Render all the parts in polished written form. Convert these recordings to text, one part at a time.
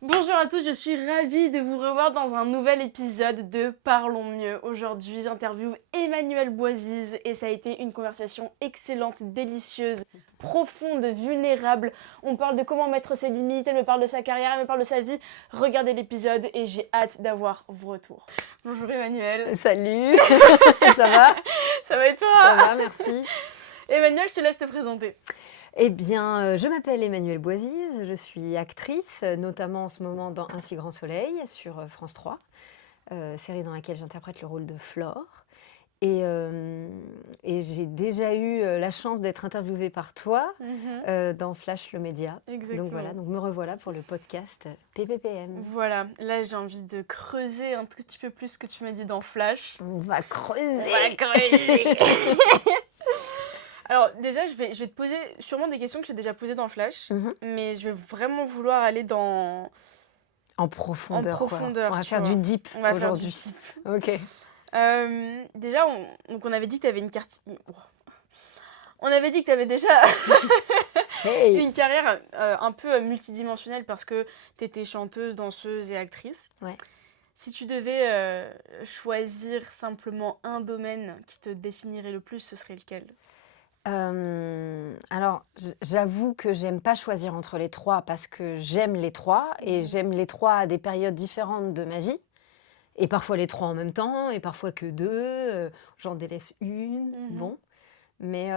Bonjour à tous, je suis ravie de vous revoir dans un nouvel épisode de Parlons mieux. Aujourd'hui, j'interviewe Emmanuelle Boisise et ça a été une conversation excellente, délicieuse, profonde, vulnérable. On parle de comment mettre ses limites, elle me parle de sa carrière, elle me parle de sa vie. Regardez l'épisode et j'ai hâte d'avoir vos retours. Bonjour Emmanuelle. Salut, ça va? Ça va et toi? Ça va, merci. Emmanuelle, je te laisse te présenter. Eh bien, je m'appelle Emmanuelle Boisise, je suis actrice, notamment en ce moment dans Un si grand soleil sur France 3, série dans laquelle j'interprète le rôle de Flore. Et j'ai déjà eu la chance d'être interviewée par toi dans Flash le Média. Exactement. Donc voilà, donc me revoilà pour le podcast PPPM. Voilà, là j'ai envie de creuser un tout petit peu plus ce que tu m'as dit dans Flash. On va creuser. On va creuser. Alors déjà, je vais te poser sûrement des questions que j'ai déjà posées dans Flash, mais je vais vraiment vouloir aller en profondeur. profondeur. On va faire du deep aujourd'hui. Ok. Déjà, on avait dit que tu avais une carte. On avait dit que tu avais déjà une carrière un peu multidimensionnelle parce que tu étais chanteuse, danseuse et actrice. Ouais. Si tu devais choisir simplement un domaine qui te définirait le plus, ce serait lequel ? Alors, j'avoue que j'aime pas choisir entre les trois parce que j'aime les trois et j'aime les trois à des périodes différentes de ma vie. Et parfois les trois en même temps et parfois que deux, j'en délaisse une, bon. Mais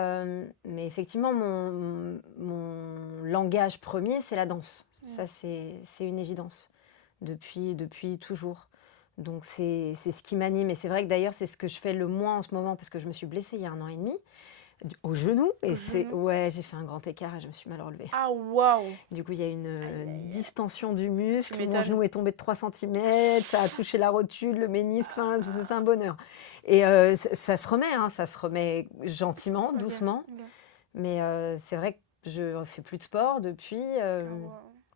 effectivement, mon langage premier, c'est la danse. Ça, c'est une évidence depuis toujours. Donc, c'est ce qui m'anime. Et c'est vrai que d'ailleurs, c'est ce que je fais le moins en ce moment parce que je me suis blessée il y a 1 an et demi. Au genou, et j'ai fait un grand écart et je me suis mal relevée. Ah waouh! Du coup, il y a une distension du muscle, mon genou est tombé de 3 cm, ça a touché la rotule, le ménisque, enfin, c'est un bonheur. Et ça se remet gentiment, doucement, mais c'est vrai que je ne fais plus de sport depuis,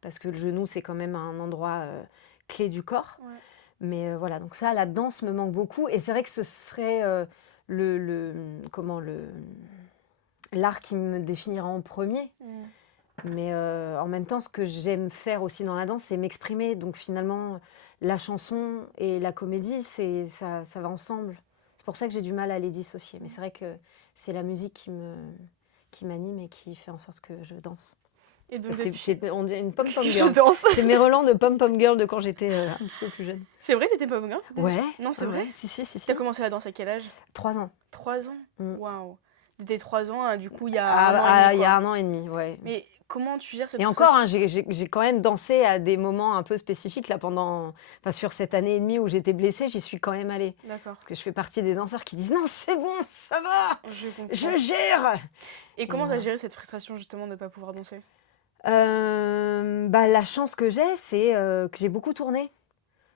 parce que le genou, c'est quand même un endroit clé du corps. Ouais. Mais voilà, donc ça, la danse me manque beaucoup, et c'est vrai que ce serait l'art qui me définira en premier. Mais en même temps, ce que j'aime faire aussi dans la danse, c'est m'exprimer. Donc finalement, la chanson et la comédie, ça va ensemble. C'est pour ça que j'ai du mal à les dissocier. Mais c'est vrai que c'est la musique qui m'anime et qui fait en sorte que je danse. Et donc on dit une pom-pom girl. Je danse. C'est mes relents de pom-pom girl de quand j'étais un petit peu plus jeune. C'est vrai, t'étais pom-pom girl? Ouais. Non, c'est vrai. Si. T'as commencé la danse à quel âge? 3 ans. 3 ans? Waouh. T'étais 3 ans, du coup, il y a 1 an et demi. Il y a 1 an et demi, ouais. Mais comment tu gères cette Et encore, j'ai quand même dansé à des moments un peu spécifiques là sur cette année et demie où j'étais blessée, j'y suis quand même allée. D'accord. Parce que je fais partie des danseurs qui disent non, c'est bon, ça va, je gère. Et comment t'as géré cette frustration justement de ne pas pouvoir danser? La chance que j'ai, c'est que j'ai beaucoup tourné.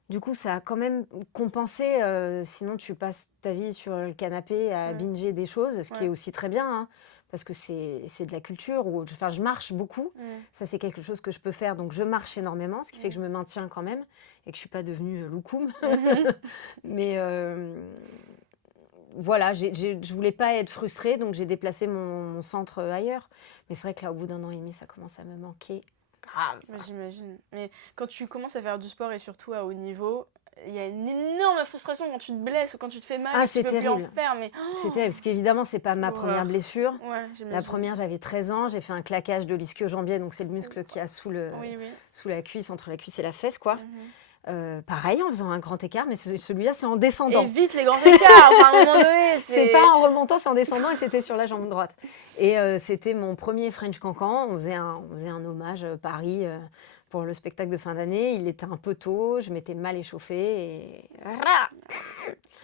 Du coup, ça a quand même compensé. Sinon, tu passes ta vie sur le canapé à binger des choses, ce qui est aussi très bien, hein, parce que c'est de la culture. Je marche beaucoup. Ça, c'est quelque chose que je peux faire. Donc, je marche énormément, ce qui fait que je me maintiens quand même et que je ne suis pas devenue loukoum. Mais voilà, je ne voulais pas être frustrée, donc j'ai déplacé mon centre ailleurs. Mais c'est vrai que là, au bout d'1 an et demi, ça commence à me manquer. Grave. J'imagine. Mais quand tu commences à faire du sport et surtout à haut niveau, il y a une énorme frustration quand tu te blesses ou quand tu te fais mal. C'est terrible. Tu peux plus en faire, mais... C'est terrible, parce qu'évidemment, c'est pas ma première blessure. Ouais, la première, j'avais 13 ans, j'ai fait un claquage de l'ischio-jambier, donc c'est le muscle qu'il y a sous la cuisse, entre la cuisse et la fesse, quoi. Pareil, en faisant un grand écart, mais celui-là, c'est en descendant. Évite les grands écarts, enfin, à un moment donné. C'est pas en remontant, c'est en descendant, et c'était sur la jambe droite. Et c'était mon premier French Cancan. On faisait un hommage Paris pour le spectacle de fin d'année. Il était un peu tôt, je m'étais mal échauffée.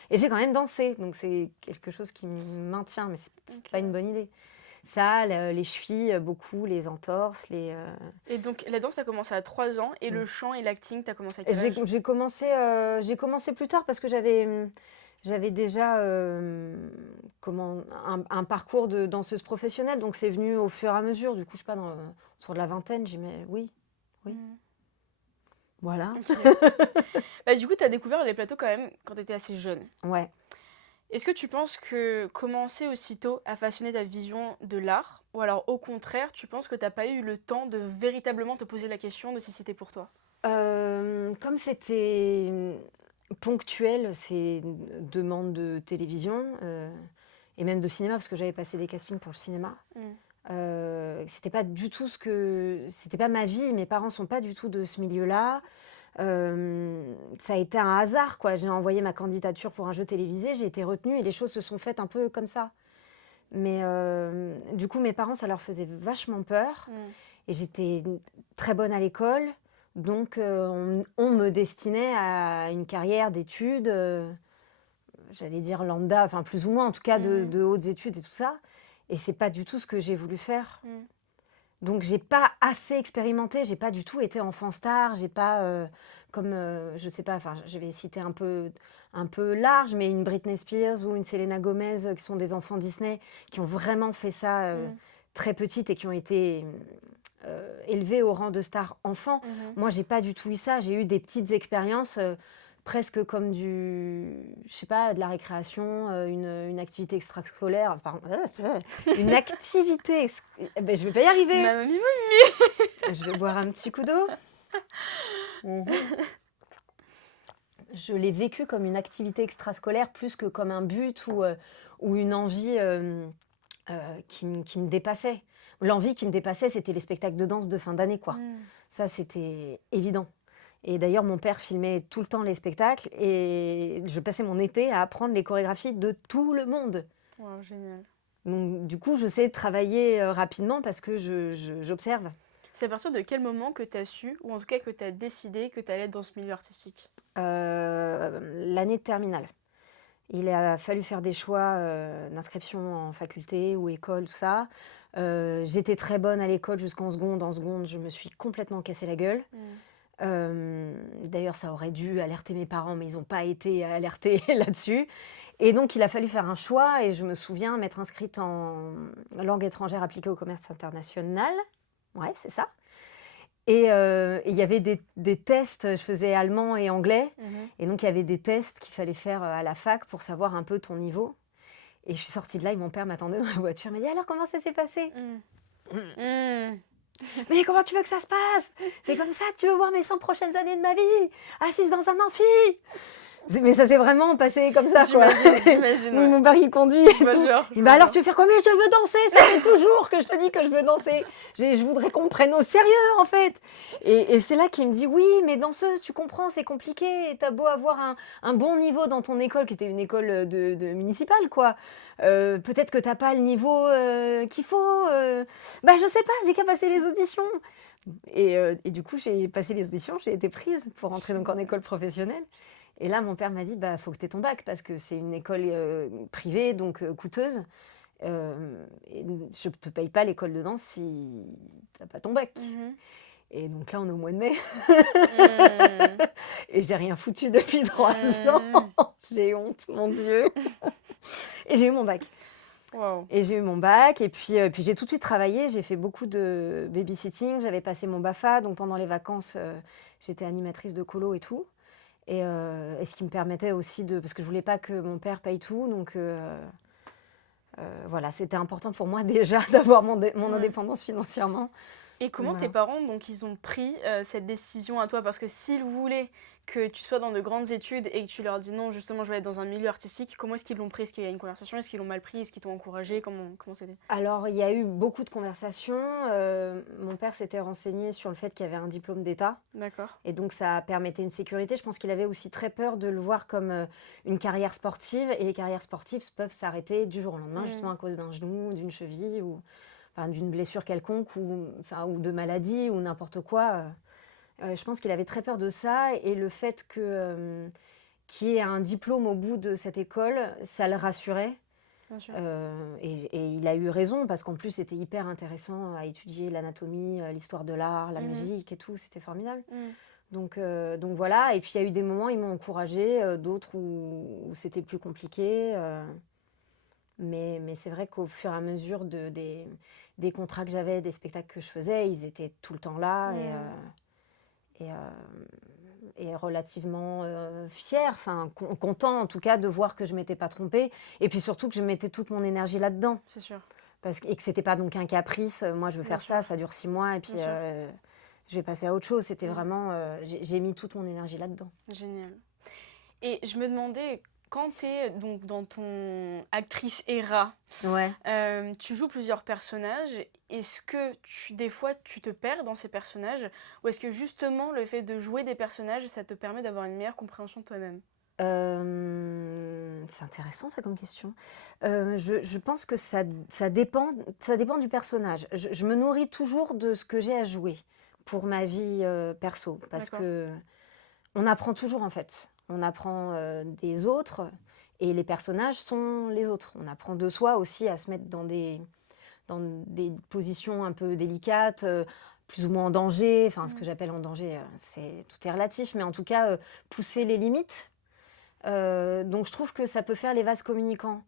Et j'ai quand même dansé, donc c'est quelque chose qui me maintient, mais c'est pas une bonne idée. Ça, les chevilles, beaucoup, les entorses, Et donc, la danse, t'as commencé à 3 ans, et le chant et l'acting, t'as commencé à quel âge? J'ai commencé plus tard parce que j'avais déjà un parcours de danseuse professionnelle, donc c'est venu au fur et à mesure. Du coup, je sais pas, autour de la vingtaine, j'ai dit, mais oui. Voilà. Okay. Du coup, t'as découvert les plateaux quand même quand t'étais assez jeune. Ouais. Est-ce que tu penses que commencer aussitôt à façonner ta vision de l'art, ou alors au contraire, tu penses que tu n'as pas eu le temps de véritablement te poser la question de si c'était pour toi? Comme c'était ponctuel, ces demandes de télévision et même de cinéma, parce que j'avais passé des castings pour le cinéma, c'était pas du tout c'était pas ma vie. Mes parents sont pas du tout de ce milieu-là. Ça a été un hasard, quoi. J'ai envoyé ma candidature pour un jeu télévisé, j'ai été retenue et les choses se sont faites un peu comme ça. Mais du coup, mes parents, ça leur faisait vachement peur. Et j'étais très bonne à l'école. Donc, on me destinait à une carrière d'études, j'allais dire lambda, enfin plus ou moins en tout cas de hautes études et tout ça. Et c'est pas du tout ce que j'ai voulu faire. Donc, j'ai pas assez expérimenté, j'ai pas du tout été enfant star, j'ai pas, je sais pas, enfin, je vais citer un peu large, mais une Britney Spears ou une Selena Gomez, qui sont des enfants Disney, qui ont vraiment fait ça très petite et qui ont été élevés au rang de star enfant. Moi, j'ai pas du tout eu ça. J'ai eu des petites expériences presque comme je sais pas, de la récréation, une activité extrascolaire. Pardon, une activité. Ben, je vais pas y arriver. Je vais boire un petit coup d'eau. Je l'ai vécu comme une activité extrascolaire plus que comme un but ou une envie qui me dépassait. L'envie qui me dépassait, c'était les spectacles de danse de fin d'année, quoi. Ça, c'était évident. Et d'ailleurs, mon père filmait tout le temps les spectacles et je passais mon été à apprendre les chorégraphies de tout le monde. Wow, génial. Donc, du coup, je sais travailler rapidement parce que j'observe. C'est à partir de quel moment que tu as su, ou en tout cas que tu as décidé que tu allais être dans ce milieu artistique ? L'année de terminale. Il a fallu faire des choix d'inscription en faculté ou école, tout ça. J'étais très bonne à l'école jusqu'en seconde. En seconde, je me suis complètement cassé la gueule. D'ailleurs, ça aurait dû alerter mes parents, mais ils n'ont pas été alertés là-dessus. Et donc, il a fallu faire un choix. Et je me souviens m'être inscrite en langue étrangère appliquée au commerce international. Ouais, c'est ça. Et il y avait des tests, je faisais allemand et anglais. Et donc, il y avait des tests qu'il fallait faire à la fac pour savoir un peu ton niveau. Et je suis sortie de là et mon père m'attendait dans la voiture. Il m'a dit, alors, comment ça s'est passé Mais comment tu veux que ça se passe? C'est comme ça que tu veux voir mes 100 prochaines années de ma vie, assise dans un amphi. Mais ça s'est vraiment passé comme ça, quoi. J'imagine, ouais. Mon père, il conduit et tout. Alors, tu veux faire quoi? Mais je veux danser, ça fait toujours que je te dis que je veux danser. Je voudrais qu'on me prenne au sérieux, en fait. Et c'est là qu'il me dit, oui, mais danseuse, tu comprends, c'est compliqué. T'as beau avoir un bon niveau dans ton école, qui était une école de municipale, quoi. Peut-être que t'as pas le niveau qu'il faut. Bah, je sais pas, j'ai qu'à passer les auditions. Et du coup, j'ai passé les auditions, j'ai été prise pour rentrer donc en école professionnelle. Et là, mon père m'a dit, bah, faut que tu aies ton bac parce que c'est une école privée, donc coûteuse. Et je ne te paye pas l'école de danse si tu n'as pas ton bac. Et donc là, on est au mois de mai. Et j'ai rien foutu depuis 3 ans. J'ai honte, mon Dieu. Et j'ai eu mon bac. Wow. Et j'ai eu mon bac. Et puis j'ai tout de suite travaillé. J'ai fait beaucoup de babysitting. J'avais passé mon BAFA. Donc pendant les vacances, j'étais animatrice de colo et tout. Et ce qui me permettait aussi parce que je voulais pas que mon père paye tout, donc voilà, c'était important pour moi déjà d'avoir mon indépendance financièrement. Et comment voilà. Tes parents, donc, ils ont pris cette décision à toi? Parce que s'ils voulaient que tu sois dans de grandes études et que tu leur dis non, justement, je vais être dans un milieu artistique, comment est-ce qu'ils l'ont pris? Est-ce qu'il y a une conversation? Est-ce qu'ils l'ont mal pris? Est-ce qu'ils t'ont encouragé? Comment c'était? Alors, il y a eu beaucoup de conversations. Mon père s'était renseigné sur le fait qu'il y avait un diplôme d'État. D'accord. Et donc, ça permettait une sécurité. Je pense qu'il avait aussi très peur de le voir comme une carrière sportive. Et les carrières sportives peuvent s'arrêter du jour au lendemain, justement à cause d'un genou, d'une cheville ou d'une blessure quelconque ou de maladie ou n'importe quoi. Je pense qu'il avait très peur de ça. Et le fait qu'il y ait un diplôme au bout de cette école, ça le rassurait. Bien sûr. Et il a eu raison, parce qu'en plus, c'était hyper intéressant à étudier l'anatomie, l'histoire de l'art, la musique et tout. C'était formidable. Donc voilà. Et puis, il y a eu des moments, ils m'ont encouragée, d'autres où c'était plus compliqué. Mais c'est vrai qu'au fur et à mesure des contrats que j'avais, des spectacles que je faisais, ils étaient tout le temps là et relativement fiers, contents en tout cas de voir que je ne m'étais pas trompée et puis surtout que je mettais toute mon énergie là-dedans. C'est sûr. Et que ce n'était pas donc un caprice, moi je veux faire ça dure 6 mois et puis je vais passer à autre chose. C'était vraiment, j'ai mis toute mon énergie là-dedans. Génial. Et je me demandais, quand tu es donc dans ton actrice era, Ouais. tu joues plusieurs personnages. Est-ce que des fois tu te perds dans ces personnages, ou est-ce que justement le fait de jouer des personnages, ça te permet d'avoir une meilleure compréhension de toi-même? C'est intéressant ça comme question. Je pense que ça dépend du personnage. Je me nourris toujours de ce que j'ai à jouer pour ma vie perso, parce D'accord. que on apprend toujours en fait. On apprend des autres et les personnages sont les autres. On apprend de soi aussi à se mettre dans des positions un peu délicates, plus ou moins en danger. Enfin, ce que j'appelle en danger, tout est relatif, mais en tout cas, pousser les limites. Donc je trouve que ça peut faire les vases communicants.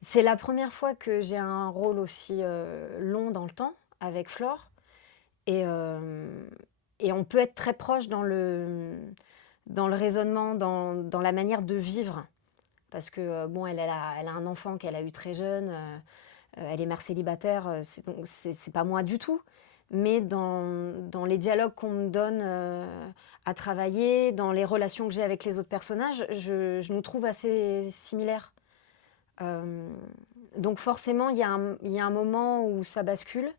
C'est la première fois que j'ai un rôle aussi long dans le temps avec Flore. Et on peut être très proche dans le raisonnement, dans la manière de vivre. Parce que, bon, elle a un enfant qu'elle a eu très jeune, elle est mère célibataire, c'est pas moi du tout. Mais dans les dialogues qu'on me donne à travailler, dans les relations que j'ai avec les autres personnages, je nous trouve assez similaires. Donc forcément, il y a un moment où ça bascule.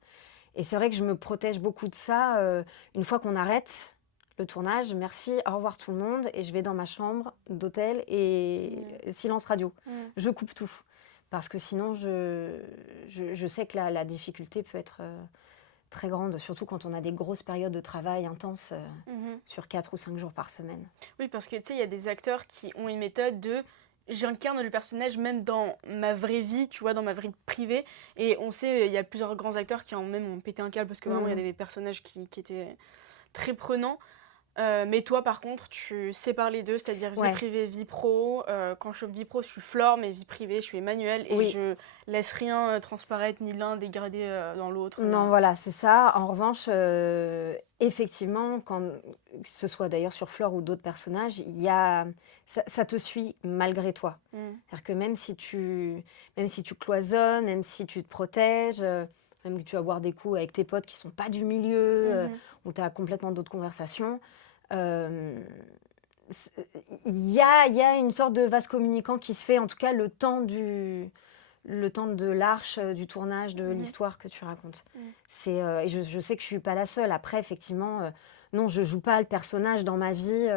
Et c'est vrai que je me protège beaucoup de ça. Une fois qu'on arrête le tournage, merci, au revoir tout le monde, et je vais dans ma chambre d'hôtel et silence radio. Je coupe tout. Parce que sinon, je sais que la difficulté peut être très grande, surtout quand on a des grosses périodes de travail intenses sur 4 ou 5 jours par semaine. Oui, parce que tu sais, il y a des acteurs qui ont une méthode de j'incarne le personnage même dans ma vraie vie, tu vois, dans ma vie privée. Et on sait, il y a plusieurs grands acteurs qui ont pété un câble parce que vraiment, il y a des personnages qui étaient très prenants. Mais toi, par contre, tu sépares les deux, c'est-à-dire vie privée, vie pro. Quand je suis vie pro, je suis Flore, mais vie privée, je suis Emmanuelle. Et je laisse rien transparaître, ni l'un dégrader dans l'autre. Non, voilà, c'est ça. En revanche, effectivement, que ce soit d'ailleurs sur Flore ou d'autres personnages, ça te suit malgré toi. C'est-à-dire que même si tu cloisonnes, même si tu te protèges, même que tu vas boire des coups avec tes potes qui ne sont pas du milieu, où tu as complètement d'autres conversations, il y a une sorte de vase communicant qui se fait, en tout cas le temps de l'arche, du tournage, de l'histoire que tu racontes. Et je sais que je ne suis pas la seule. Après, effectivement, non, je ne joue pas le personnage dans ma vie,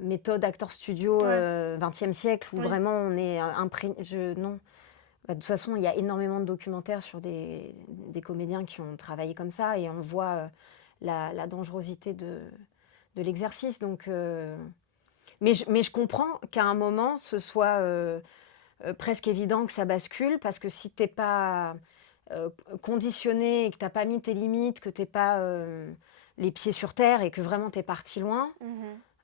méthode acteur studio 20e siècle, où vraiment on est imprégné. Non. De toute façon, il y a énormément de documentaires sur des comédiens qui ont travaillé comme ça, et on voit la dangerosité de l'exercice. Donc, mais je comprends qu'à un moment, ce soit presque évident que ça bascule, parce que si tu n'es pas conditionné, et que tu n'as pas mis tes limites, que tu n'es pas les pieds sur terre, et que vraiment tu es parti loin,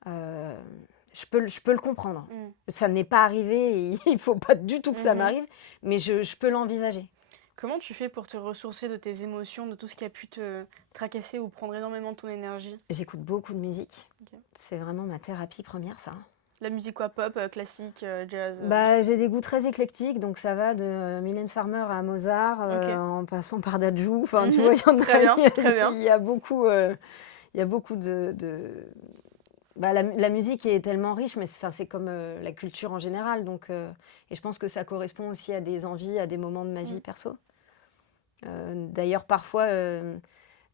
je peux le comprendre. Ça n'est pas arrivé, et il ne faut pas du tout que ça m'arrive, mais je peux l'envisager. Comment tu fais pour te ressourcer de tes émotions, de tout ce qui a pu te tracasser ou prendre énormément de ton énergie? J'écoute beaucoup de musique. C'est vraiment ma thérapie première, ça. La musique quoi, pop, classique, jazz? J'ai des goûts très éclectiques, donc ça va de Mylène Farmer à Mozart, en passant par Dadju. Enfin, tu vois, il y en a. Très bien. Il y a beaucoup de... la musique est tellement riche, mais c'est comme la culture en général. Donc, et je pense que ça correspond aussi à des envies, à des moments de ma vie perso. D'ailleurs, parfois,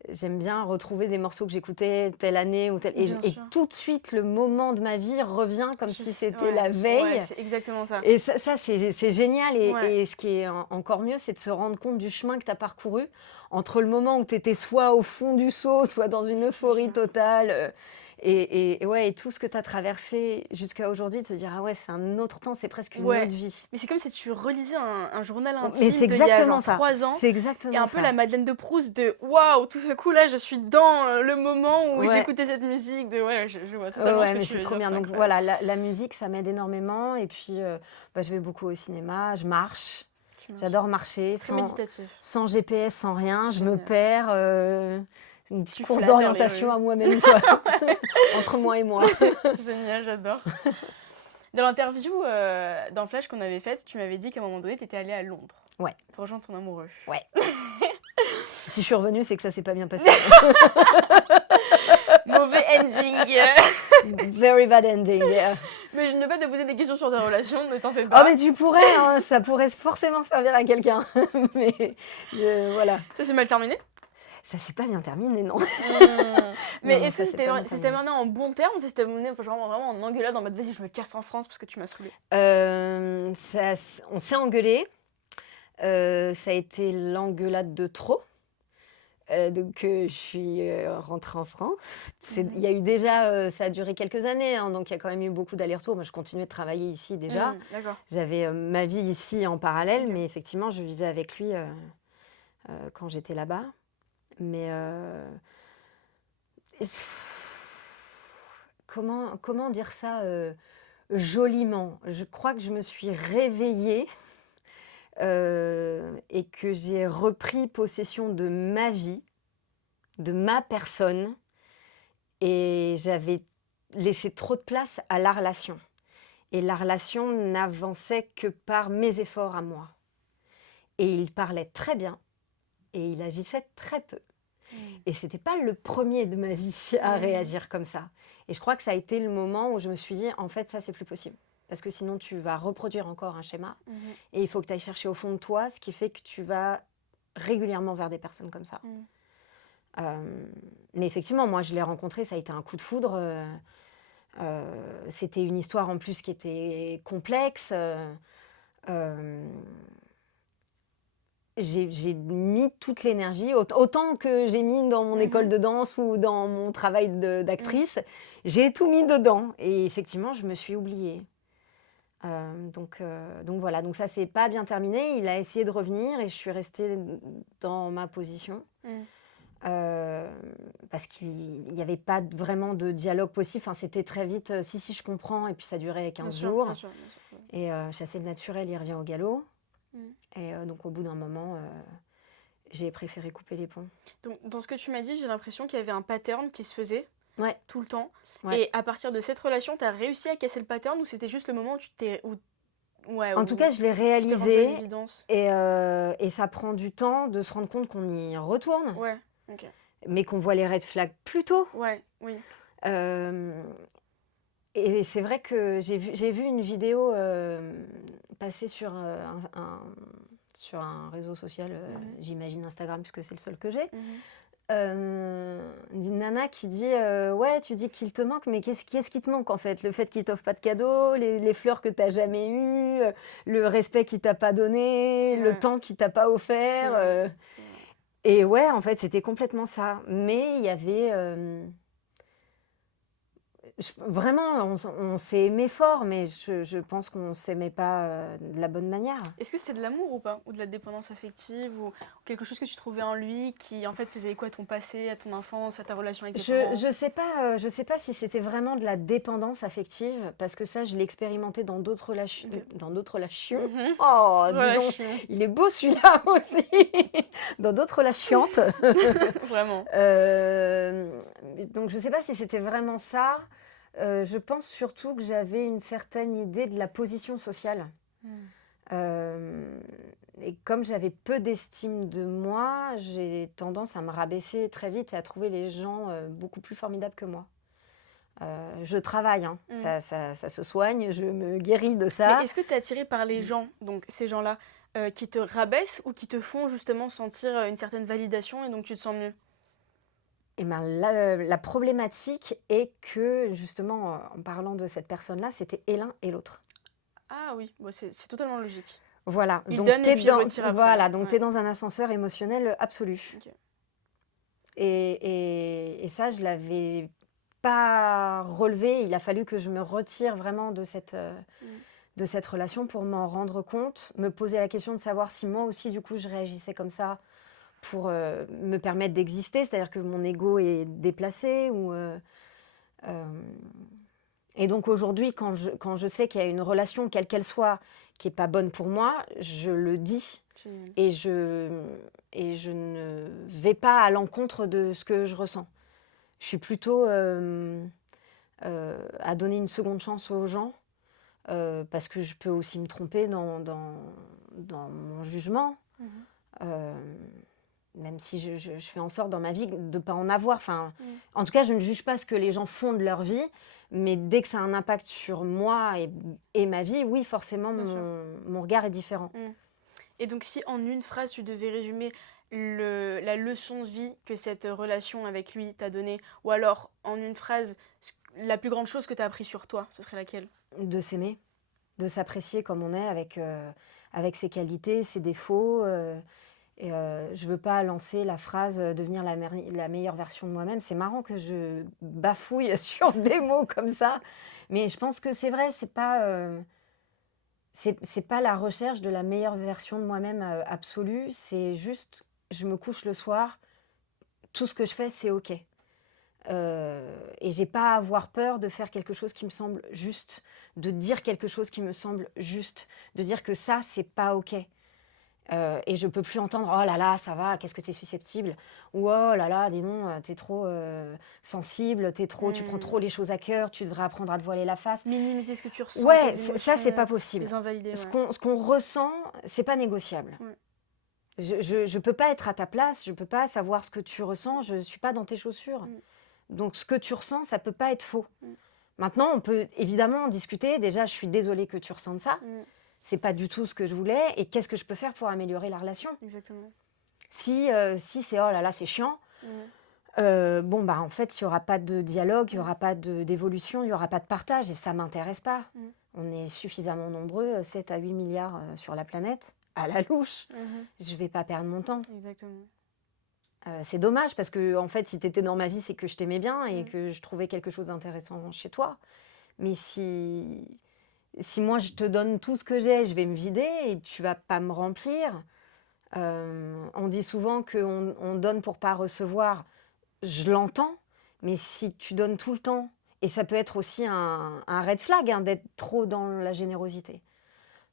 j'aime bien retrouver des morceaux que j'écoutais telle année ou telle... Et tout de suite, le moment de ma vie revient comme si c'était la veille. Ouais, c'est exactement ça. Et ça c'est génial. Et ce qui est encore mieux, c'est de se rendre compte du chemin que tu as parcouru entre le moment où tu étais soit au fond du seau, soit dans une euphorie totale. Et tout ce que tu as traversé jusqu'à aujourd'hui, de te dire, ah ouais, c'est un autre temps, c'est presque une autre vie. Mais c'est comme si tu relisais un journal intime mais c'est exactement il y a 3 ans. C'est exactement ça. Et un peu la Madeleine de Proust de waouh, tout ce coup là, je suis dans le moment où j'écoutais cette musique. Je vois totalement ce que mais tu c'est veux trop dire, bien. Donc voilà, la musique, ça m'aide énormément. Et puis, je vais beaucoup au cinéma, je marche. J'adore marcher. Sans GPS, sans rien. Je me perds. Une petite course d'orientation à moi-même, quoi. Entre moi et moi. Génial, j'adore. Dans l'interview, dans Flash qu'on avait faite, tu m'avais dit qu'à un moment donné, tu étais allée à Londres. Ouais. Pour rejoindre ton amoureux. Ouais. si je suis revenue, c'est que ça s'est pas bien passé. Mauvais ending. Very bad ending, yeah. Mais je ne vais pas te poser des questions sur tes relations, ne t'en fais Oh, pas. mais tu pourrais, hein, ça pourrait forcément servir à quelqu'un. Mais voilà. Ça s'est mal terminé. Ça s'est pas bien terminé, non. Mais Non, est-ce que ça s'est pas bien c'était terminé. terminé en bon terme ou ça s'est terminé genre, vraiment en engueulade en mode vas-y, je me casse en France parce que tu m'as saoulé? On s'est engueulé. Ça a été l'engueulade de trop. Donc, je suis rentrée en France. Il y a eu déjà, ça a duré quelques années, hein, donc il y a quand même eu beaucoup d'allers-retours. Moi, je continuais de travailler ici déjà. D'accord. J'avais ma vie ici en parallèle, Ok. mais effectivement, je vivais avec lui quand j'étais là-bas. Mais comment dire ça joliment? Je crois que je me suis réveillée et que j'ai repris possession de ma vie, de ma personne, et j'avais laissé trop de place à la relation. Et la relation n'avançait que par mes efforts à moi. Et il parlait très bien, et il agissait très peu. Et c'était pas le premier de ma vie à réagir comme ça. Et je crois que ça a été le moment où je me suis dit, en fait, ça, c'est plus possible. Parce que sinon, tu vas reproduire encore un schéma. Et il faut que tu ailles chercher au fond de toi, ce qui fait que tu vas régulièrement vers des personnes comme ça. Mais effectivement, moi, je l'ai rencontré, ça a été un coup de foudre. C'était une histoire en plus qui était complexe. J'ai mis toute l'énergie, autant que j'ai mis dans mon école de danse ou dans mon travail d'actrice, j'ai tout mis dedans. Et effectivement, je me suis oubliée. Donc voilà, donc ça s'est pas bien terminé. Il a essayé de revenir et je suis restée dans ma position. Parce qu'il n'y avait pas vraiment de dialogue possible. Enfin, c'était très vite, si, je comprends. Et puis ça durait 15 jours. Bien sûr. Et chasser le naturel, il revient au galop. Et donc au bout d'un moment, j'ai préféré couper les ponts. Donc dans ce que tu m'as dit, j'ai l'impression qu'il y avait un pattern qui se faisait tout le temps. Ouais. Et à partir de cette relation, tu as réussi à casser le pattern ou c'était juste le moment où tu t'es... En tout cas, je l'ai réalisé. Et ça prend du temps de se rendre compte qu'on y retourne. Ouais, ok. Mais qu'on voit les red flags plus tôt. Ouais, oui. Et c'est vrai que j'ai vu une vidéo passer sur un réseau social, j'imagine Instagram, puisque c'est le seul que j'ai, d'une nana qui dit ouais, tu dis qu'il te manque, mais qu'est-ce qui te manque en fait? Le fait qu'il t'offre pas de cadeaux, les fleurs que t'as jamais eues, le respect qu'il t'a pas donné, le temps qu'il t'a pas offert. Et ouais, en fait, c'était complètement ça. Mais il y avait... vraiment, on s'est aimé fort, mais je pense qu'on ne s'aimait pas de la bonne manière. Est-ce que c'était de l'amour ou pas? Ou de la dépendance affective? Ou quelque chose que tu trouvais en lui qui, en fait, faisait écho à ton passé, à ton enfance, à ta relation avec tes parents? Je sais pas si c'était vraiment de la dépendance affective, parce que ça, je l'ai expérimenté dans d'autres relations. Dans d'autres relations. Oh, dis donc, il est beau celui-là aussi. Dans d'autres relations. Vraiment. Donc, je sais pas si c'était vraiment ça. Je pense surtout que j'avais une certaine idée de la position sociale. Et comme j'avais peu d'estime de moi, j'ai tendance à me rabaisser très vite et à trouver les gens beaucoup plus formidables que moi. Je travaille, hein. Ça se soigne, je me guéris de ça. Mais est-ce que tu es attirée par les gens, donc ces gens-là, qui te rabaissent ou qui te font justement sentir une certaine validation et donc tu te sens mieux? Et ben, la problématique est que, justement, en parlant de cette personne-là, c'était et l'un et l'autre. Ah oui, bon, c'est totalement logique. Voilà, Il donc donne et puis il retire après. Voilà, donc tu es dans un ascenseur émotionnel absolu. Okay. Et ça, je ne l'avais pas relevé. Il a fallu que je me retire vraiment de cette relation pour m'en rendre compte, me poser la question de savoir si moi aussi, du coup, je réagissais comme ça pour me permettre d'exister, c'est-à-dire que mon ego est déplacé. Et donc aujourd'hui, quand je sais qu'il y a une relation, quelle qu'elle soit, qui n'est pas bonne pour moi, je le dis. Et je ne vais pas à l'encontre de ce que je ressens. Je suis plutôt à donner une seconde chance aux gens, parce que je peux aussi me tromper dans mon jugement. même si je fais en sorte dans ma vie de ne pas en avoir. Enfin, en tout cas, je ne juge pas ce que les gens font de leur vie, mais dès que ça a un impact sur moi et ma vie, oui, forcément, mon regard est différent. Et donc, si en une phrase, tu devais résumer la leçon de vie que cette relation avec lui t'a donnée, ou alors en une phrase, la plus grande chose que tu as appris sur toi, ce serait laquelle? De s'aimer, de s'apprécier comme on est, avec ses qualités, ses défauts. Je ne veux pas lancer la phrase devenir la meilleure version de moi-même. C'est marrant que je bafouille sur des mots comme ça, mais je pense que c'est vrai, c'est pas la recherche de la meilleure version de moi-même absolue, c'est juste, je me couche le soir, tout ce que je fais, c'est OK. Et j'ai pas à avoir peur de faire quelque chose qui me semble juste, de dire quelque chose qui me semble juste, de dire que ça, c'est pas OK. Et je peux plus entendre « Oh là là, ça va, qu'est-ce que t'es susceptible ?» ou « Oh là là, dis donc, t'es trop sensible, tu prends trop les choses à cœur, tu devrais apprendre à te voiler la face. » Minimiser ce que tu ressens, Ouais, tes émotions, ça, c'est pas possible. les invalider. Ce qu'on ressent, c'est pas négociable. Ouais. Je peux pas être à ta place, je peux pas savoir ce que tu ressens, je suis pas dans tes chaussures. Donc, ce que tu ressens, ça peut pas être faux. Maintenant, on peut évidemment en discuter. Déjà, je suis désolée que tu ressentes ça. C'est pas du tout ce que je voulais. Et qu'est-ce que je peux faire pour améliorer la relation ? Exactement. Si c'est oh là là, c'est chiant, en fait, il n'y aura pas de dialogue, il n'y aura pas d'évolution, il n'y aura pas de partage. Et ça ne m'intéresse pas. On est suffisamment nombreux, 7 à 8 milliards sur la planète, à la louche. Je ne vais pas perdre mon temps. Exactement. C'est dommage parce que en fait, si tu étais dans ma vie, c'est que je t'aimais bien et que je trouvais quelque chose d'intéressant chez toi. Mais si moi, je te donne tout ce que j'ai, je vais me vider et tu vas pas me remplir. On dit souvent qu'on donne pour pas recevoir. Je l'entends, mais si tu donnes tout le temps, et ça peut être aussi un red flag d'être trop dans la générosité,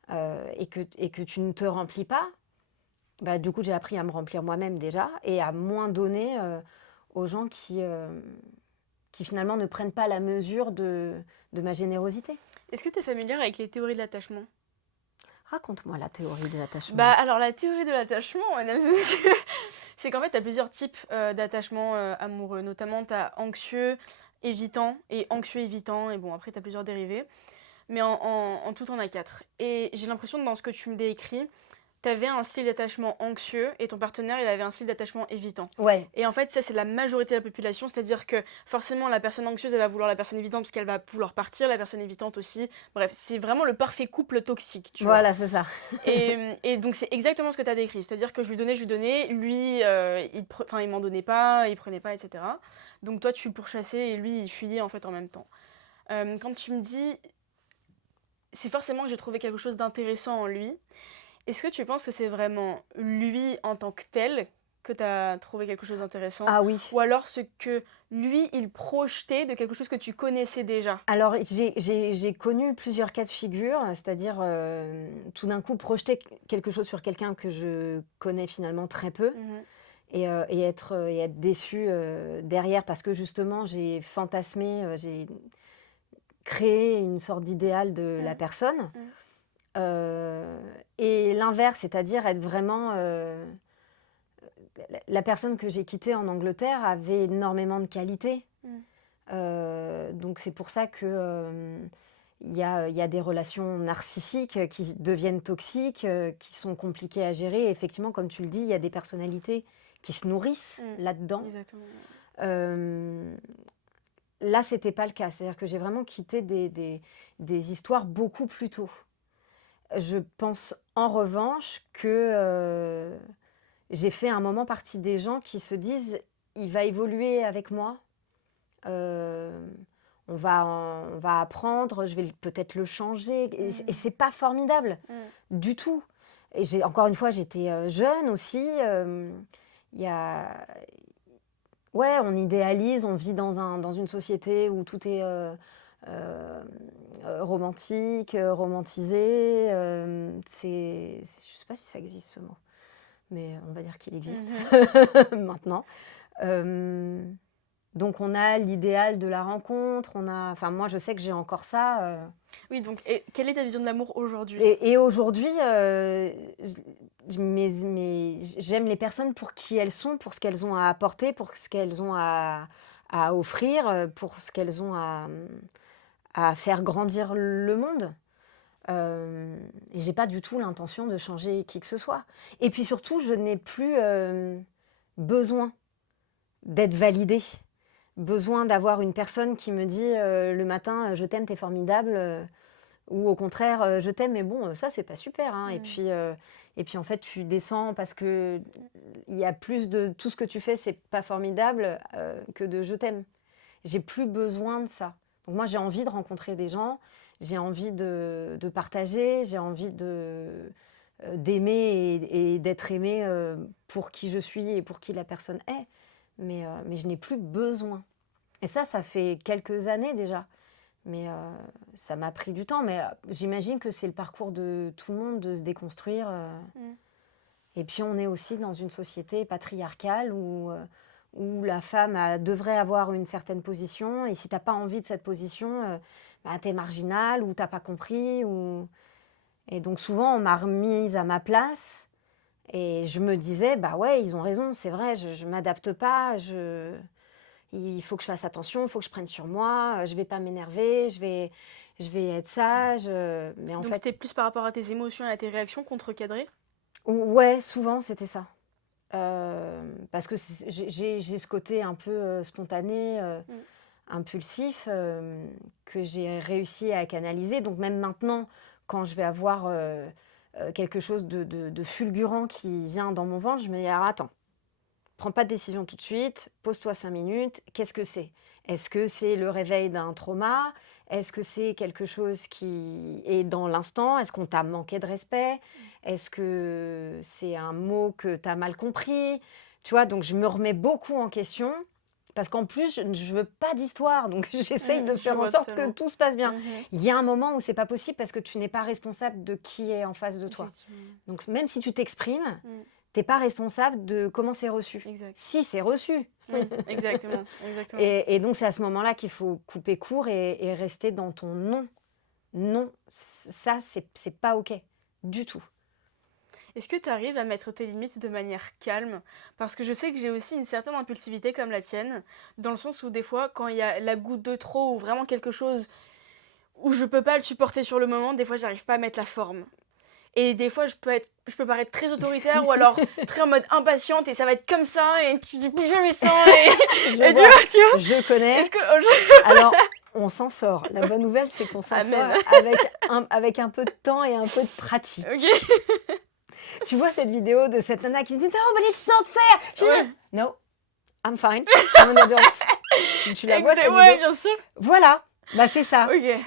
et que tu ne te remplis pas, du coup, j'ai appris à me remplir moi-même déjà et à moins donner aux gens qui finalement ne prennent pas la mesure de ma générosité. Est-ce que tu es familière avec les théories de l'attachement ? Raconte-moi la théorie de l'attachement. Alors, la théorie de l'attachement, mesdames et messieurs, c'est qu'en fait, tu as plusieurs types d'attachement amoureux. Notamment, tu as anxieux, évitant et anxieux, évitant. Et bon, après, tu as plusieurs dérivés. Mais en tout, on a 4. Et j'ai l'impression que dans ce que tu me décris, tu avais un style d'attachement anxieux et ton partenaire, il avait un style d'attachement évitant. Ouais. Et en fait, ça, c'est la majorité de la population. C'est-à-dire que forcément, la personne anxieuse, elle va vouloir la personne évitante parce qu'elle va vouloir partir, la personne évitante aussi. Bref, c'est vraiment le parfait couple toxique. Voilà, c'est ça. Et donc, c'est exactement ce que tu as décrit. C'est-à-dire que je lui donnais, lui, il m'en donnait pas, il prenait pas, etc. Donc, toi, tu le pourchassais et lui, il fuyait en fait en même temps. Quand tu me dis, c'est forcément que j'ai trouvé quelque chose d'intéressant en lui. Est-ce que tu penses que c'est vraiment lui en tant que tel que tu as trouvé quelque chose d'intéressant ? Ah oui. Ou alors ce que lui, il projetait de quelque chose que tu connaissais déjà ? Alors, j'ai connu plusieurs cas de figure, c'est-à-dire tout d'un coup projeter quelque chose sur quelqu'un que je connais finalement très peu et être déçue derrière parce que justement j'ai fantasmé, j'ai créé une sorte d'idéal de la personne. Et l'inverse, c'est-à-dire être vraiment... la personne que j'ai quittée en Angleterre avait énormément de qualités. Donc c'est pour ça que y a des relations narcissiques qui deviennent toxiques, qui sont compliquées à gérer. Et effectivement, comme tu le dis, il y a des personnalités qui se nourrissent là-dedans. Exactement. Là, c'était pas le cas. C'est-à-dire que j'ai vraiment quitté des histoires beaucoup plus tôt. Je pense en revanche que j'ai fait un moment partie des gens qui se disent il va évoluer avec moi, on va apprendre, je vais peut-être le changer. Et c'est pas formidable du tout. Et encore une fois, j'étais jeune aussi. On idéalise, on vit dans une société où tout est romantique, romantisé. Je ne sais pas si ça existe ce mot, mais on va dire qu'il existe maintenant. Donc on a l'idéal de la rencontre, enfin moi je sais que j'ai encore ça. Oui, donc quelle est ta vision de l'amour aujourd'hui? Et aujourd'hui, j'aime les personnes pour qui elles sont, pour ce qu'elles ont à apporter, pour ce qu'elles ont à offrir, pour ce qu'elles ont à faire grandir le monde. Et j'ai pas du tout l'intention de changer qui que ce soit. Et puis surtout, je n'ai plus besoin d'être validée, besoin d'avoir une personne qui me dit le matin je t'aime, t'es formidable, ou au contraire je t'aime, mais bon ça c'est pas super, hein. Et puis en fait tu descends parce que il y a plus de tout ce que tu fais c'est pas formidable que de je t'aime. J'ai plus besoin de ça. Donc moi j'ai envie de rencontrer des gens, j'ai envie de partager, j'ai envie d'aimer et d'être aimée pour qui je suis et pour qui la personne est. Mais je n'ai plus besoin. Et ça fait quelques années déjà. Mais ça m'a pris du temps. Mais j'imagine que c'est le parcours de tout le monde de se déconstruire. Et puis on est aussi dans une société patriarcale où la femme devrait avoir une certaine position. Et si tu n'as pas envie de cette position, tu es marginale ou tu n'as pas compris. Et donc souvent on m'a remise à ma place. Et je me disais, bah ouais, ils ont raison, c'est vrai, je ne m'adapte pas, il faut que je fasse attention, il faut que je prenne sur moi, je ne vais pas m'énerver, je vais être sage. Mais donc c'était plus par rapport à tes émotions et à tes réactions qu'on te recadrait? Ouais, souvent c'était ça. Parce que j'ai ce côté un peu spontané, impulsif, que j'ai réussi à canaliser. Donc même maintenant, quand je vais avoir quelque chose de fulgurant qui vient dans mon ventre, je me dis alors attends, prends pas de décision tout de suite, pose-toi 5 minutes, qu'est-ce que c'est? Est-ce que c'est le réveil d'un trauma? Est-ce que c'est quelque chose qui est dans l'instant? Est-ce qu'on t'a manqué de respect? Est-ce que c'est un mot que t'as mal compris? Tu vois, donc je me remets beaucoup en question. Parce qu'en plus, je ne veux pas d'histoire, donc j'essaye de faire en sorte que tout se passe bien. Il y a un moment où c'est pas possible parce que tu n'es pas responsable de qui est en face de toi. Donc même si tu t'exprimes, t'es pas responsable de comment c'est reçu. Exact. Si c'est reçu. Exactement. Et donc c'est à ce moment-là qu'il faut couper court et rester dans ton non. Non, ça c'est pas ok du tout. Est-ce que tu arrives à mettre tes limites de manière calme? Parce que je sais que j'ai aussi une certaine impulsivité comme la tienne, dans le sens où des fois, quand il y a la goutte de trop ou vraiment quelque chose où je peux pas le supporter sur le moment, des fois, j'arrive pas à mettre la forme. Et des fois, je peux paraître très autoritaire ou alors très en mode impatiente et ça va être comme ça et tu dis plus jamais ça. Tu vois. Je connais. Est-ce que Alors, on s'en sort. La bonne nouvelle, c'est qu'on s'en sort avec un peu de temps et un peu de pratique. Ok. Tu vois cette vidéo de cette nana qui dit « No, but it's not fair !» Ouais. No, I'm fine. I'm an adult. Tu la vois, cette vidéo? Ouais, bien sûr. Voilà. Bah, c'est ça. Okay.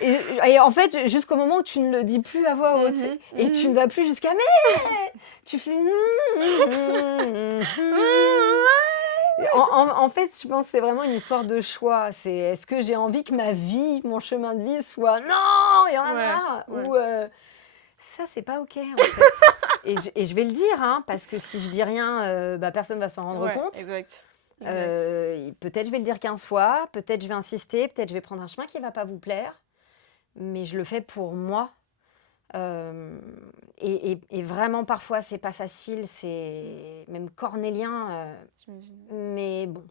Et en fait, jusqu'au moment où tu ne le dis plus à voix haute et tu ne vas plus jusqu'à « Mais !» Tu fais En fait, je pense que c'est vraiment une histoire de choix. C'est est-ce que j'ai envie que ma vie, mon chemin de vie soit « Non, il y en a marre !» ou ça, c'est pas OK, en fait. Et je vais le dire, hein, parce que si je dis rien, personne va s'en rendre compte. Exact. Peut-être je vais le dire 15 fois, peut-être je vais insister, peut-être je vais prendre un chemin qui ne va pas vous plaire, mais je le fais pour moi. Et vraiment, parfois, c'est pas facile, c'est même cornélien. Mais bon.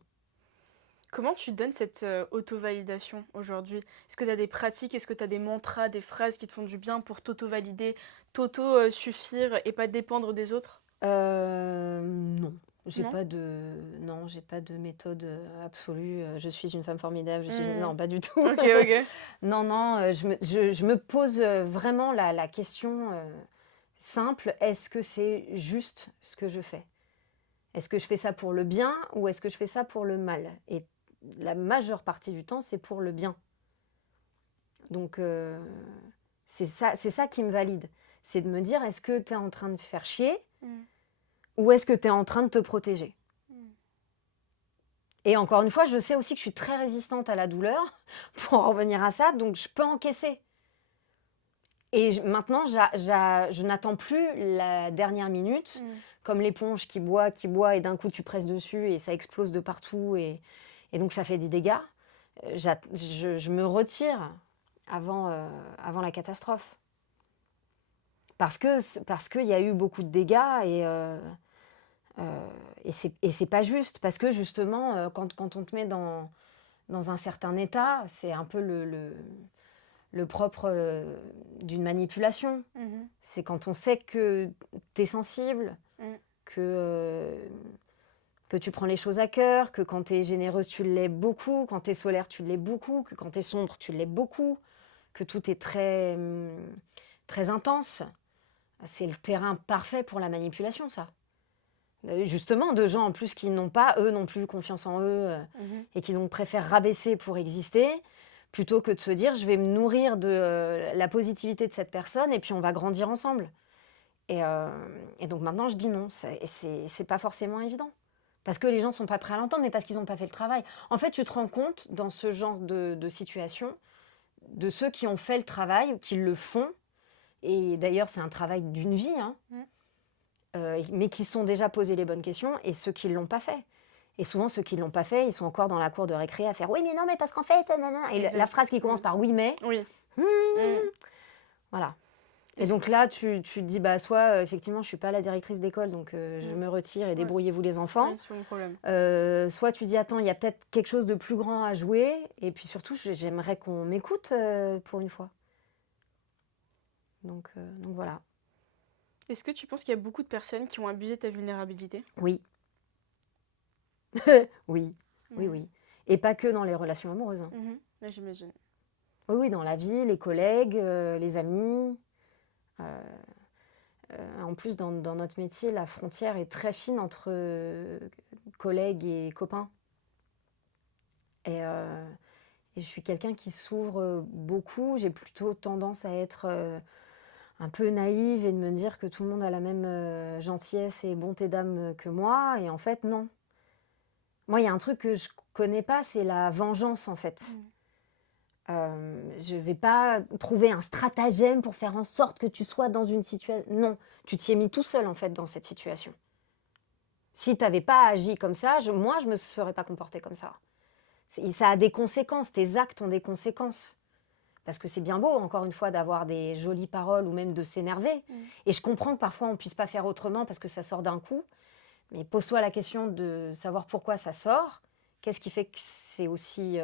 Comment tu donnes cette auto-validation aujourd'hui? Est-ce que tu as des pratiques, est-ce que tu as des mantras, des phrases qui te font du bien pour t'auto-valider, t'auto-suffire et pas dépendre des autres? Non. J'ai pas de méthode absolue. Je suis une femme formidable. Non, pas du tout. Ok. Non. Je me pose vraiment la question simple. Est-ce que c'est juste ce que je fais? Est-ce que je fais ça pour le bien ou est-ce que je fais ça pour le mal? Et la majeure partie du temps, c'est pour le bien. Donc, c'est ça qui me valide. C'est de me dire, est-ce que tu es en train de faire chier ou est-ce que tu es en train de te protéger? Et encore une fois, je sais aussi que je suis très résistante à la douleur, pour en revenir à ça, donc je peux encaisser. Et maintenant, je n'attends plus la dernière minute, comme l'éponge qui boit, et d'un coup tu presses dessus et ça explose de partout. Et Et donc, ça fait des dégâts. Je me retire avant la catastrophe. Parce qu'il y a eu beaucoup de dégâts et c'est pas juste. Parce que justement, quand on te met dans un certain état, c'est un peu le propre d'une manipulation. C'est quand on sait que tu es sensible, que tu prends les choses à cœur, que quand tu es généreuse, tu l'es beaucoup, quand tu es solaire, tu l'es beaucoup, que quand tu es sombre, tu l'es beaucoup, que tout est très, très intense. C'est le terrain parfait pour la manipulation, ça. Justement, de gens en plus qui n'ont pas, eux non plus, confiance en eux et qui donc préfèrent rabaisser pour exister, plutôt que de se dire, je vais me nourrir de la positivité de cette personne et puis on va grandir ensemble. Et donc maintenant, je dis non. C'est pas forcément évident. Parce que les gens ne sont pas prêts à l'entendre, mais parce qu'ils n'ont pas fait le travail. En fait, tu te rends compte, dans ce genre de situation, de ceux qui ont fait le travail, qui le font. Et d'ailleurs, c'est un travail d'une vie, mais qui sont déjà posés les bonnes questions, et ceux qui ne l'ont pas fait. Et souvent, ceux qui ne l'ont pas fait, ils sont encore dans la cour de récré à faire « Oui, mais non, mais parce qu'en fait... » Et la phrase qui commence par « Oui, mais... » Voilà. Et donc là, tu te dis, soit effectivement, je ne suis pas la directrice d'école, donc je me retire et débrouillez-vous les enfants. C'est pas mon problème. Soit tu dis, attends, il y a peut-être quelque chose de plus grand à jouer. Et puis surtout, j'aimerais qu'on m'écoute pour une fois. Donc voilà. Est-ce que tu penses qu'il y a beaucoup de personnes qui ont abusé de ta vulnérabilité ? Oui. Oui. Et pas que dans les relations amoureuses. Là, j'imagine. Oui, dans la vie, les collègues, les amis... en plus, dans notre métier, la frontière est très fine entre collègues et copains. Et je suis quelqu'un qui s'ouvre beaucoup. J'ai plutôt tendance à être un peu naïve et de me dire que tout le monde a la même gentillesse et bonté d'âme que moi. Et en fait, non. Moi, il y a un truc que je connais pas, c'est la vengeance, en fait. Je ne vais pas trouver un stratagème pour faire en sorte que tu sois dans une situation... Non, tu t'y es mis tout seul, en fait, dans cette situation. Si tu n'avais pas agi comme ça, moi, je ne me serais pas comportée comme ça. Ça a des conséquences, tes actes ont des conséquences. Parce que c'est bien beau, encore une fois, d'avoir des jolies paroles ou même de s'énerver. Et je comprends que parfois, on ne puisse pas faire autrement parce que ça sort d'un coup. Mais pose-toi la question de savoir pourquoi ça sort. Qu'est-ce qui fait que c'est aussi...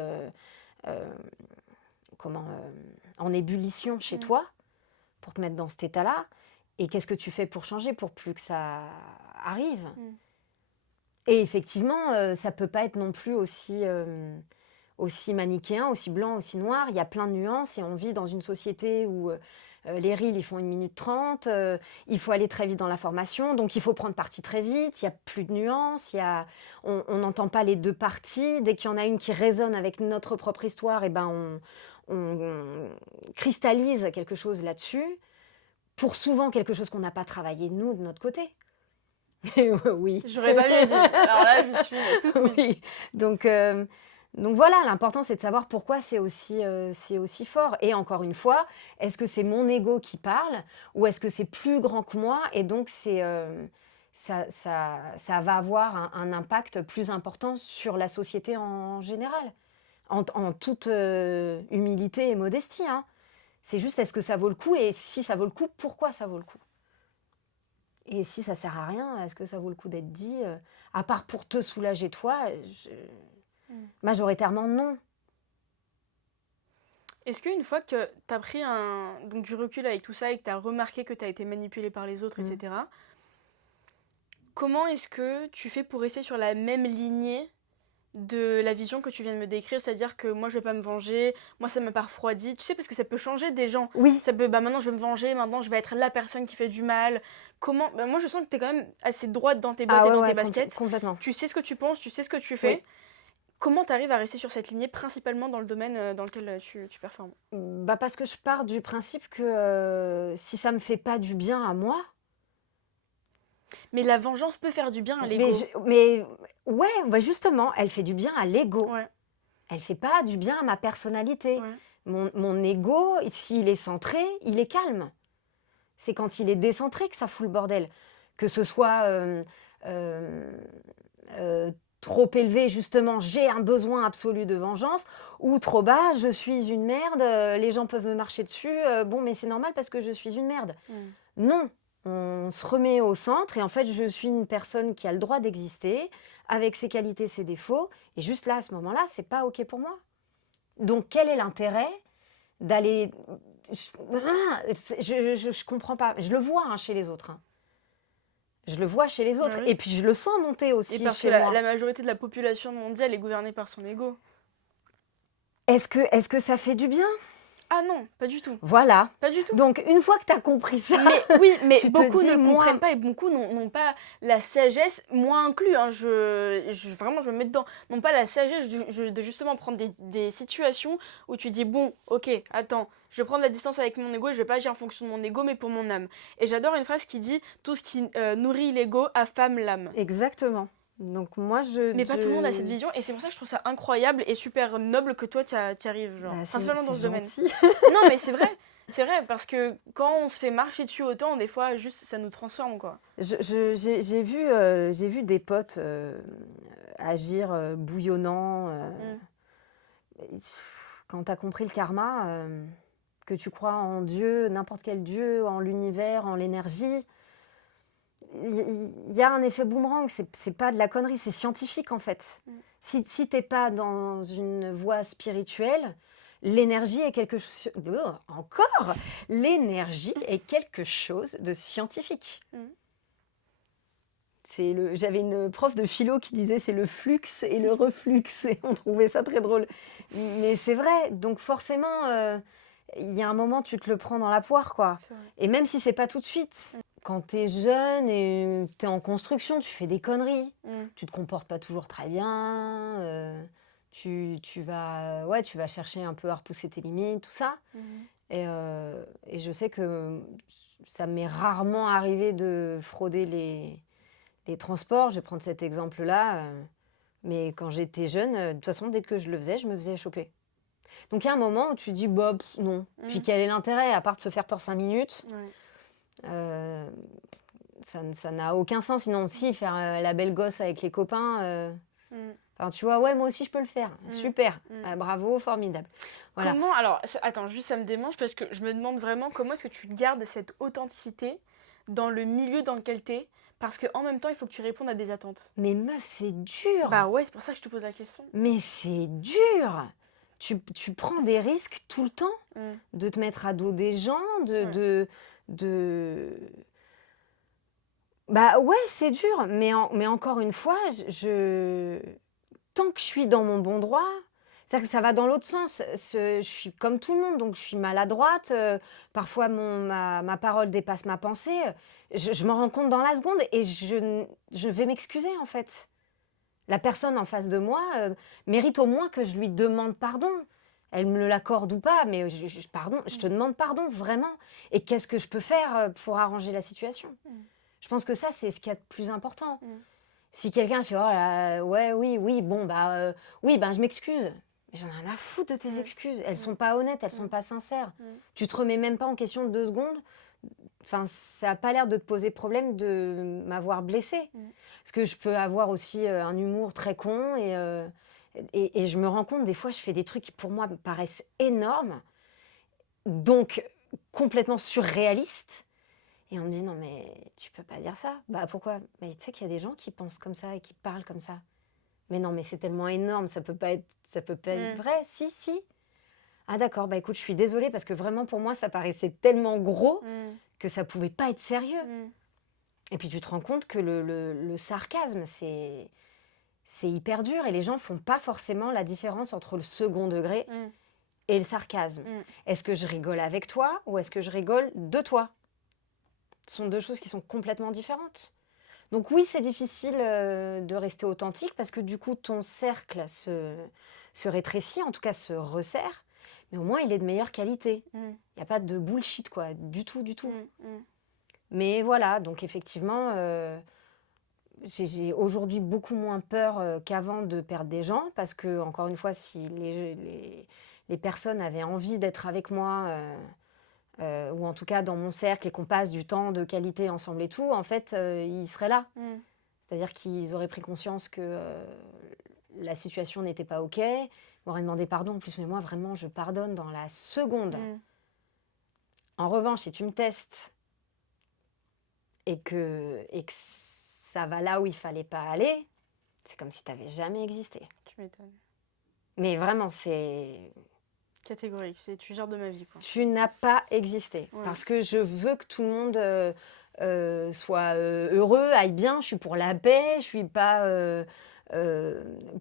en ébullition chez toi pour te mettre dans cet état-là, et qu'est-ce que tu fais pour changer, pour plus que ça arrive. Et effectivement, ça peut pas être non plus aussi manichéen, aussi blanc, aussi noir. Il y a plein de nuances et on vit dans une société où les reels, ils font 1 minute 30, il faut aller très vite dans la formation, donc il faut prendre parti très vite, il n'y a plus de nuances, on n'entend pas les deux parties. Dès qu'il y en a une qui résonne avec notre propre histoire, et ben on cristallise quelque chose là-dessus, pour souvent quelque chose qu'on n'a pas travaillé, nous, de notre côté. Oui. J'aurais pas mieux dit. Alors là, je suis toute oui. Donc voilà, l'important, c'est de savoir pourquoi c'est aussi fort. Et encore une fois, est-ce que c'est mon ego qui parle ou est-ce que c'est plus grand que moi et donc ça va avoir un impact plus important sur la société en général, en toute humilité et modestie. C'est juste, est-ce que ça vaut le coup? Et si ça vaut le coup, pourquoi ça vaut le coup? Et si ça sert à rien, est-ce que ça vaut le coup d'être dit? À part pour te soulager toi, majoritairement non. Est-ce qu'une fois que tu as pris donc du recul avec tout ça et que tu as remarqué que tu as été manipulé par les autres, etc., comment est-ce que tu fais pour rester sur la même lignée de la vision que tu viens de me décrire, c'est-à-dire que moi je vais pas me venger, moi ça m'a pas refroidi, tu sais, parce que ça peut changer des gens. Oui. Ça peut, maintenant je vais me venger, maintenant je vais être la personne qui fait du mal. Comment, moi je sens que t'es quand même assez droite dans tes bottes et dans tes baskets. Complètement. Tu sais ce que tu penses, tu sais ce que tu fais. Oui. Comment t'arrives à rester sur cette lignée, principalement dans le domaine dans lequel tu performes? Parce que je pars du principe que si ça me fait pas du bien à moi. Mais la vengeance peut faire du bien à l'ego. Mais ouais, justement, elle fait du bien à l'ego. Ouais. Elle fait pas du bien à ma personnalité. Ouais. Mon ego, s'il est centré, il est calme. C'est quand il est décentré que ça fout le bordel. Que ce soit trop élevé, justement, j'ai un besoin absolu de vengeance, ou trop bas, je suis une merde, les gens peuvent me marcher dessus, bon, mais c'est normal parce que je suis une merde. Non, on se remet au centre et en fait, je suis une personne qui a le droit d'exister, avec ses qualités, ses défauts, et juste là, à ce moment-là, c'est pas OK pour moi. Donc, quel est l'intérêt d'aller... Je comprends pas. Je le vois chez les autres. Je le vois chez les autres. Oui. Et puis, je le sens monter aussi Et parce chez que moi. la majorité de la population mondiale est gouvernée par son ego. Est-ce que ça fait du bien? Ah non, pas du tout. Voilà. Pas du tout. Donc, une fois que tu as compris ça, Mais oui, mais tu te beaucoup dis, ne moi- comprennent pas et beaucoup n'ont pas la sagesse, moi inclus, hein, vraiment je me mets dedans, n'ont pas la sagesse de justement prendre des situations où tu dis bon, ok, attends, je vais prendre la distance avec mon ego et je vais pas agir en fonction de mon ego mais pour mon âme. Et j'adore une phrase qui dit tout ce qui nourrit l'ego affame l'âme. Exactement. Donc, moi, Mais pas tout le monde a cette vision et c'est pour ça que je trouve ça incroyable et super noble que toi tu arrives, genre, Bah, principalement dans ce domaine. gentil. Non mais c'est vrai. C'est vrai, parce que quand on se fait marcher dessus autant, des fois, juste, ça nous transforme, quoi. J'ai vu des potes agir bouillonnant. Quand tu as compris le karma, que tu crois en Dieu, n'importe quel Dieu, en l'univers, en l'énergie, il y a un effet boomerang. C'est pas de la connerie, c'est scientifique en fait. Si tu n'es pas dans une voie spirituelle, l'énergie est quelque chose... Encore l'énergie est quelque chose de scientifique. J'avais une prof de philo qui disait c'est le flux et le reflux. Et on trouvait ça très drôle. Mais c'est vrai. Donc forcément, il y a un moment, tu te le prends dans la poire, quoi. Et même si c'est pas tout de suite. Quand tu es jeune et tu es en construction, tu fais des conneries. Tu te comportes pas toujours très bien. Tu vas chercher un peu à repousser tes limites, tout ça. Et je sais que ça m'est rarement arrivé de frauder les transports. Je vais prendre cet exemple-là. Mais quand j'étais jeune, de toute façon, dès que je le faisais, je me faisais choper. Donc il y a un moment où tu dis, bah, non. Puis quel est l'intérêt, à part de se faire peur 5 minutes ça n'a aucun sens. Sinon aussi, faire la belle gosse avec les copains... Enfin, tu vois, ouais, moi aussi je peux le faire. Super, bravo, formidable. Voilà. Comment, alors, attends, juste ça me démange parce que je me demande vraiment comment est-ce que tu gardes cette authenticité dans le milieu dans lequel t'es, parce qu'en même temps, il faut que tu répondes à des attentes. Mais meuf, c'est dur. Bah ouais, c'est pour ça que je te pose la question. Mais c'est dur. Tu prends des risques tout le temps de te mettre à dos des gens, Bah ouais, c'est dur, mais encore une fois, tant que je suis dans mon bon droit, c'est-à-dire que ça va dans l'autre sens. Je suis comme tout le monde, donc je suis maladroite. Parfois, ma parole dépasse ma pensée. Je m'en rends compte dans la seconde et je vais m'excuser, en fait. La personne en face de moi mérite au moins que je lui demande pardon. Elle me l'accorde ou pas, mais pardon, je te demande pardon, vraiment. Et qu'est-ce que je peux faire pour arranger la situation ? Je pense que ça, c'est ce qu'il y a de plus important. Si quelqu'un fait « Oh là, ouais, oui, bon, oui, je m'excuse. » Mais j'en ai rien à foutre de tes excuses. Elles sont pas honnêtes, elles sont pas sincères. Tu te remets même pas en question de 2 secondes. Enfin, ça n'a pas l'air de te poser problème de m'avoir blessée. Parce que je peux avoir aussi un humour très con et je me rends compte, des fois, je fais des trucs qui, pour moi, me paraissent énormes, donc complètement surréalistes. Et on me dit, non, mais tu peux pas dire ça. Bah, pourquoi ? Mais tu sais qu'il y a des gens qui pensent comme ça et qui parlent comme ça. Mais non, mais c'est tellement énorme, ça peut pas être vrai. Si. Ah d'accord, bah écoute, je suis désolée parce que vraiment, pour moi, ça paraissait tellement gros que ça pouvait pas être sérieux. Et puis, tu te rends compte que le sarcasme, c'est hyper dur et les gens font pas forcément la différence entre le second degré et le sarcasme. Est-ce que je rigole avec toi ou est-ce que je rigole de toi ? Ce sont 2 choses qui sont complètement différentes. Donc oui, c'est difficile de rester authentique parce que du coup, ton cercle se rétrécit, en tout cas se resserre, mais au moins, il est de meilleure qualité. Il n'y a pas de bullshit, quoi, du tout. Mais voilà, donc effectivement, j'ai aujourd'hui beaucoup moins peur qu'avant de perdre des gens parce que, encore une fois, si les personnes avaient envie d'être avec moi... ou en tout cas dans mon cercle et qu'on passe du temps de qualité ensemble et tout, en fait, ils seraient là. C'est-à-dire qu'ils auraient pris conscience que la situation n'était pas OK, ils m'auraient demandé pardon. En plus, mais moi, vraiment, je pardonne dans la seconde. En revanche, si tu me testes et que ça va là où il fallait pas aller, c'est comme si tu n'avais jamais existé. Tu m'étonnes. Mais vraiment, c'est... Catégorique, c'est tu gères de ma vie, quoi. Tu n'as pas existé. Ouais. Parce que je veux que tout le monde soit heureux, aille bien. Je suis pour la paix, je suis pas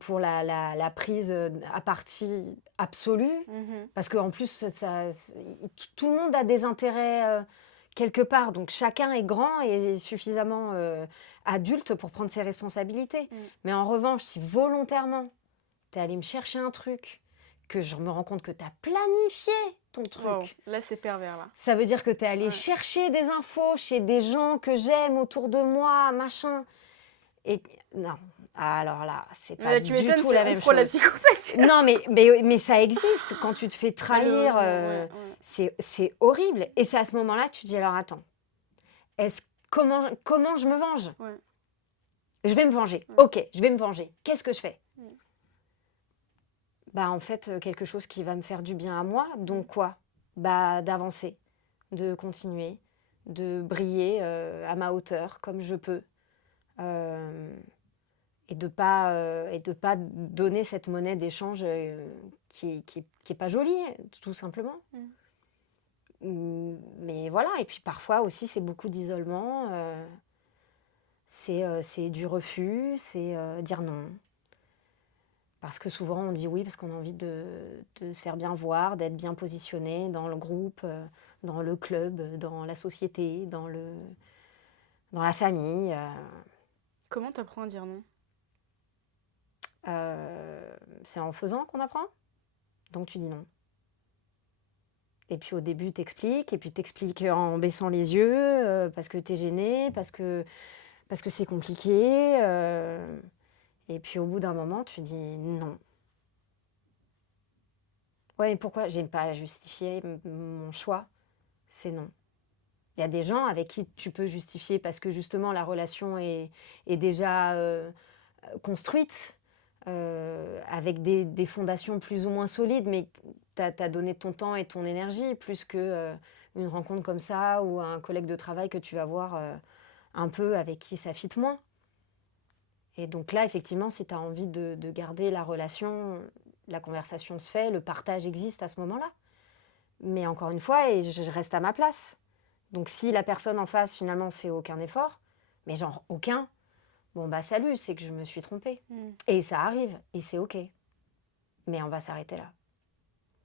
pour la prise à partie absolue. Parce qu'en plus, tout le monde a des intérêts quelque part. Donc chacun est grand et suffisamment adulte pour prendre ses responsabilités. Mais en revanche, si volontairement, tu es allé me chercher un truc, que je me rends compte que tu as planifié ton truc. Wow. Là, c'est pervers, là. Ça veut dire que tu es allé chercher des infos chez des gens que j'aime autour de moi, machin. Et non, alors là, c'est pas du tout la même chose. La psychopathe. Non, mais ça existe. Quand tu te fais trahir, c'est horrible. Et c'est à ce moment-là, tu te dis, alors attends, comment je me venge ? Je vais me venger. Ok, je vais me venger. Qu'est-ce que je fais ? Bah, en fait, quelque chose qui va me faire du bien à moi. Donc quoi ? Bah, d'avancer, de continuer, de briller à ma hauteur comme je peux. Et de pas donner cette monnaie d'échange qui est pas jolie, tout simplement. Mais voilà, et puis parfois aussi, c'est beaucoup d'isolement. C'est du refus, c'est dire non. Parce que souvent, on dit oui parce qu'on a envie de se faire bien voir, d'être bien positionné dans le groupe, dans le club, dans la société, dans la famille. Comment t'apprends à dire non ? C'est en faisant qu'on apprend. Donc tu dis non. Et puis au début, t'expliques, et puis t'expliques en baissant les yeux, parce que t'es gêné, parce que c'est compliqué. Et puis au bout d'un moment, tu dis non. Ouais, mais pourquoi ? J'aime pas justifier mon choix. C'est non. Il y a des gens avec qui tu peux justifier parce que justement la relation est déjà construite, avec des fondations plus ou moins solides, mais tu as donné ton temps et ton énergie plus qu'une rencontre comme ça ou un collègue de travail que tu vas voir un peu avec qui ça fit moins. Et donc là, effectivement, si tu as envie de garder la relation, la conversation se fait, le partage existe à ce moment-là. Mais encore une fois, et je reste à ma place. Donc si la personne en face, finalement, fait aucun effort, mais genre aucun, bon bah salut, c'est que je me suis trompée. Et ça arrive, et c'est OK. Mais on va s'arrêter là.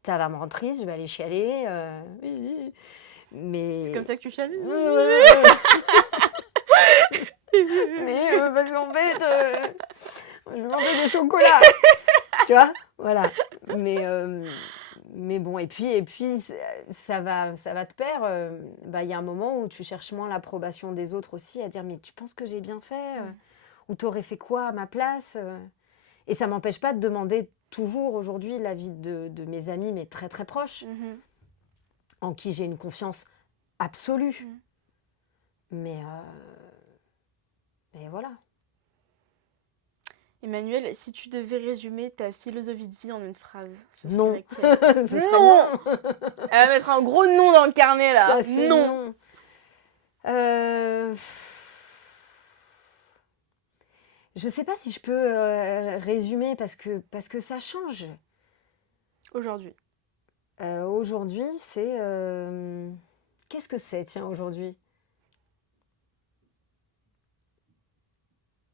Ça va me rendre triste, je vais aller chialer. Mais... C'est comme ça que tu chiales ? Mais parce qu'en fait, je vais manger des chocolats. Tu vois ? Voilà. Mais bon, et puis ça va te pair. Y a un moment où tu cherches moins l'approbation des autres aussi, à dire mais tu penses que j'ai bien fait ou t'aurais fait quoi à ma place Et ça m'empêche pas de demander toujours aujourd'hui l'avis de mes amis, mais très très proches, en qui j'ai une confiance absolue. Mais voilà. Emmanuelle, si tu devais résumer ta philosophie de vie en une phrase, ce non. serait laquelle ? Ce serait non. Elle va mettre un gros non dans le carnet, là. Ça, c'est non. Je sais pas si je peux résumer parce que ça change. Aujourd'hui. Aujourd'hui, c'est... Qu'est-ce que c'est, tiens, aujourd'hui ?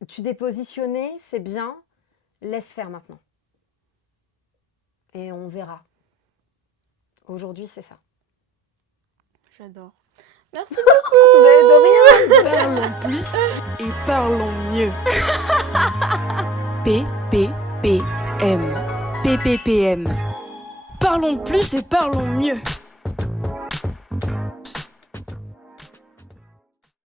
Tu t'es positionné, c'est bien, laisse faire maintenant. Et on verra. Aujourd'hui, c'est ça. J'adore. Merci beaucoup. Mais de rien. Parlons plus et parlons mieux. PPPM. PPPM. Parlons plus et parlons mieux.